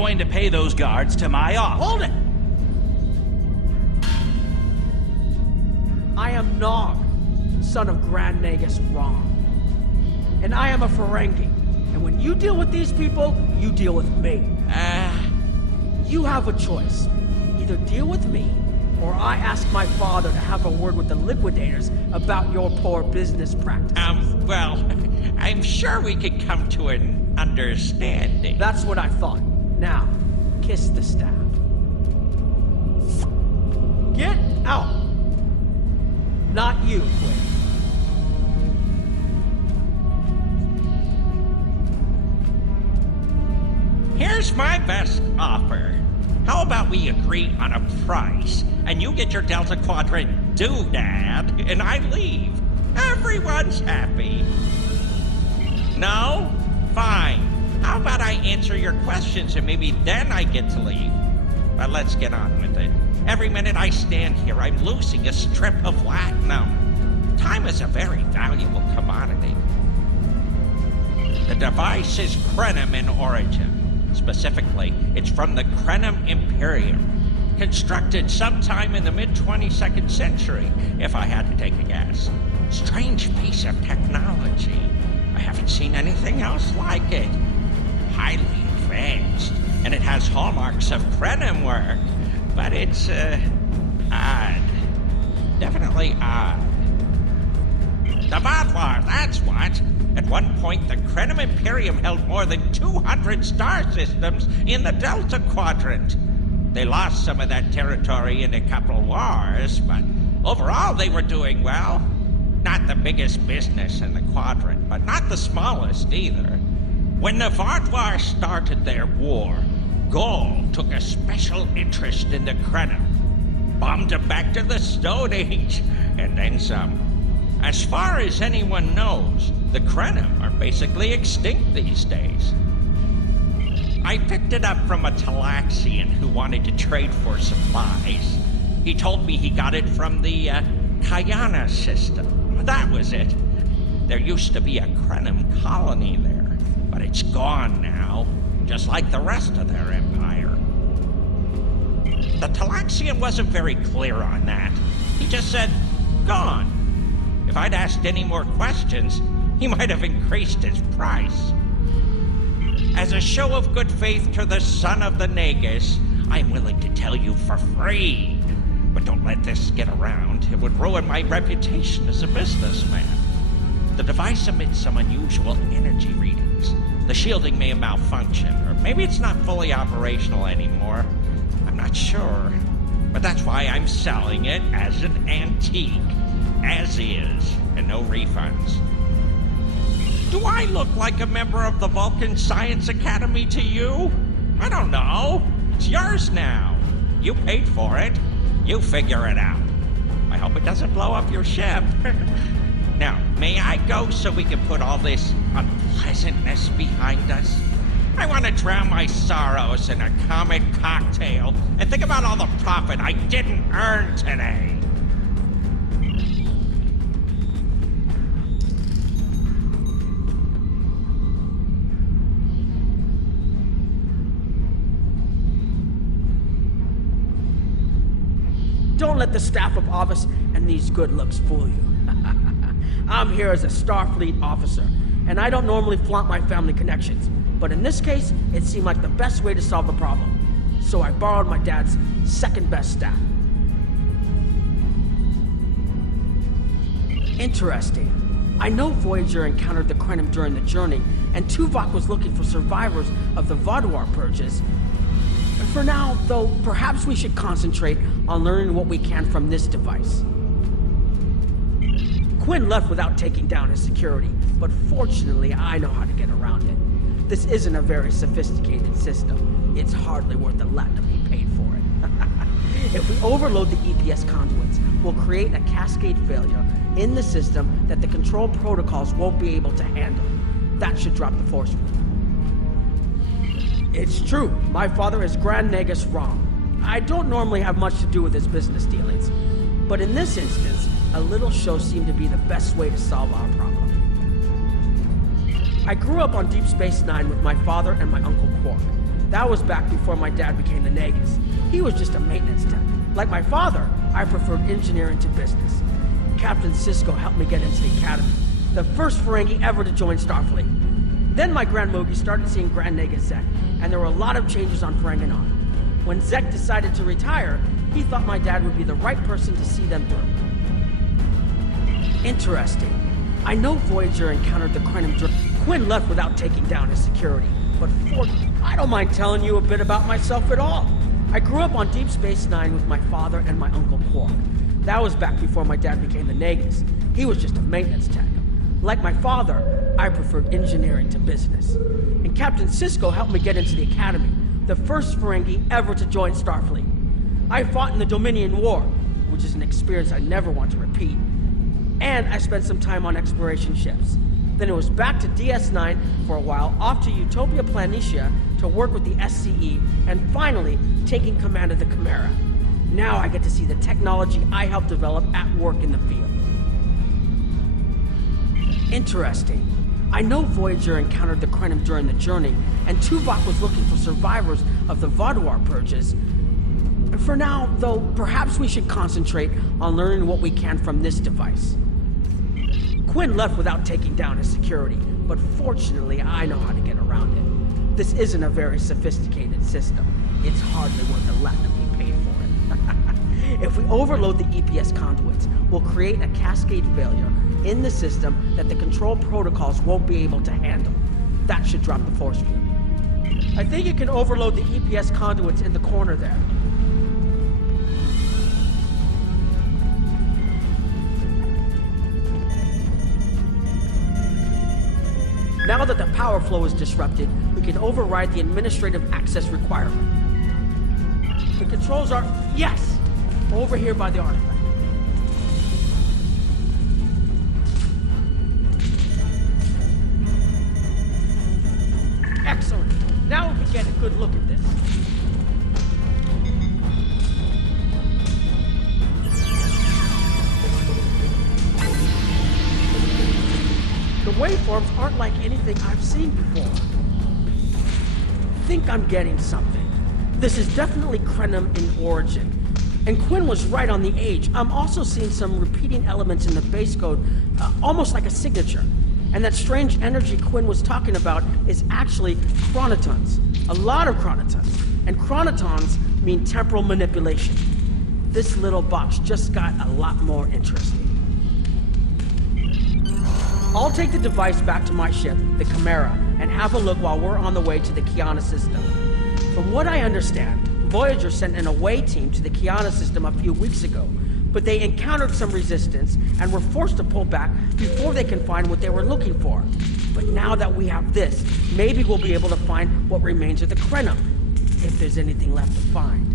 going to pay those guards to my office. Hold it! I am Nog, son of Grand Nagus Rom. And I am a Ferengi. And when you deal with these people, you deal with me. You have a choice. Either deal with me, or I ask my father to have a word with the liquidators about your poor business practices. Well, I'm sure we could come to an understanding. That's what I thought. Now, kiss the staff. Get out! Not you, Quinn. Here's my best offer. How about we agree on a price, and you get your Delta Quadrant doodad, and I leave? Everyone's happy. No? Fine. How about I answer your questions, and maybe then I get to leave? But let's get on with it. Every minute I stand here, I'm losing a strip of platinum. Time is a very valuable commodity. The device is Krenim in origin. Specifically, it's from the Krenim Imperium. Constructed sometime in the mid-22nd century, if I had to take a guess. Strange piece of technology. I haven't seen anything else like it. Highly advanced, and it has hallmarks of Krenim work. But it's, odd. Definitely odd. The Vaadwaur, that's what! At one point, the Krenim Imperium held more than 200 star systems in the Delta Quadrant. They lost some of that territory in a couple wars, but overall they were doing well. Not the biggest business in the Quadrant, but not the smallest either. When the Vaadwaur started their war, Gol took a special interest in the Krenim. Bombed them back to the Stone Age, and then some. As far as anyone knows, the Krenim are basically extinct these days. I picked it up from a Talaxian who wanted to trade for supplies. He told me he got it from the Kayana system. That was it. There used to be a Krenim colony there, but it's gone now, just like the rest of their empire. The Talaxian wasn't very clear on that. He just said, gone. If I'd asked any more questions, he might have increased his price. As a show of good faith to the son of the Nagus, I'm willing to tell you for free. But don't let this get around. It would ruin my reputation as a businessman. The device emits some unusual energy readings. The shielding may have malfunctioned, or maybe it's not fully operational anymore. I'm not sure. But that's why I'm selling it as an antique. As is, and no refunds. Do I look like a member of the Vulcan Science Academy to you? I don't know. It's yours now. You paid for it. You figure it out. I hope it doesn't blow up your ship. Now, may I go so we can put all this unpleasantness behind us? I want to drown my sorrows in a comic cocktail and think about all the profit I didn't earn today. Don't let the staff of Avos and these good looks fool you. I'm here as a Starfleet officer, and I don't normally flaunt my family connections, but in this case, it seemed like the best way to solve the problem. So I borrowed my dad's second best staff. Interesting. I know Voyager encountered the Krenim during the journey, and Tuvok was looking for survivors of the Vaadwaur purges. For now, though, perhaps we should concentrate on learning what we can from this device. Quinn left without taking down his security, but fortunately I know how to get around it. This isn't a very sophisticated system. It's hardly worth the lot to be paid for it. If we overload the EPS conduits, we'll create a cascade failure in the system that the control protocols won't be able to handle. That should drop the force field. It's true, my father is Grand Nagus Rom. I don't normally have much to do with his business dealings, but in this instance, a little show seemed to be the best way to solve our problem. I grew up on Deep Space Nine with my father and my Uncle Quark. That was back before my dad became the Nagus. He was just a maintenance tech. Like my father, I preferred engineering to business. Captain Sisko helped me get into the academy, the first Ferengi ever to join Starfleet. Then my Grand Moogie started seeing Grand Nagus Zek, and there were a lot of changes on Ferenginar. When Zek decided to retire, he thought my dad would be the right person to see them through. Interesting. I know Voyager encountered the Krenim during... Quinn left without taking down his security, but I don't mind telling you a bit about myself at all. I grew up on Deep Space Nine with my father and my uncle Quark. That was back before my dad became the Nagus. He was just a maintenance tech. Like my father, I preferred engineering to business. And Captain Sisko helped me get into the academy, the first Ferengi ever to join Starfleet. I fought in the Dominion War, which is an experience I never want to repeat. And I spent some time on exploration ships. Then it was back to DS9 for a while, off to Utopia Planitia to work with the SCE, and finally taking command of the Chimera. Now I get to see the technology I helped develop at work in the field. Interesting. I know Voyager encountered the Krenim during the journey, and Tuvok was looking for survivors of the Vaadwaur purges. For now, though, perhaps we should concentrate on learning what we can from this device. Quinn left without taking down his security, but fortunately I know how to get around it. This isn't a very sophisticated system. It's hardly worth the lot that we paid for it. If we overload the EPS conduits, we'll create a cascade failure in the system that the control protocols won't be able to handle. That should drop the force field. I think you can overload the EPS conduits in the corner there. Now that the power flow is disrupted, we can override the administrative access requirement. The controls are... yes! Over here by the artifact. Excellent! Now we can get a good look at this. The waveforms aren't like anything I've seen before. I think I'm getting something. This is definitely Krenim in origin. And Quinn was right on the age. I'm also seeing some repeating elements in the base code, almost like a signature. And that strange energy Quinn was talking about is actually chronotons. A lot of chronotons. And chronotons mean temporal manipulation. This little box just got a lot more interesting. I'll take the device back to my ship, the Chimera, and have a look while we're on the way to the Kiana system. From what I understand, Voyager sent an away team to the Kiana system a few weeks ago, but they encountered some resistance and were forced to pull back before they can find what they were looking for. But now that we have this, maybe we'll be able to find what remains of the Krenim, if there's anything left to find.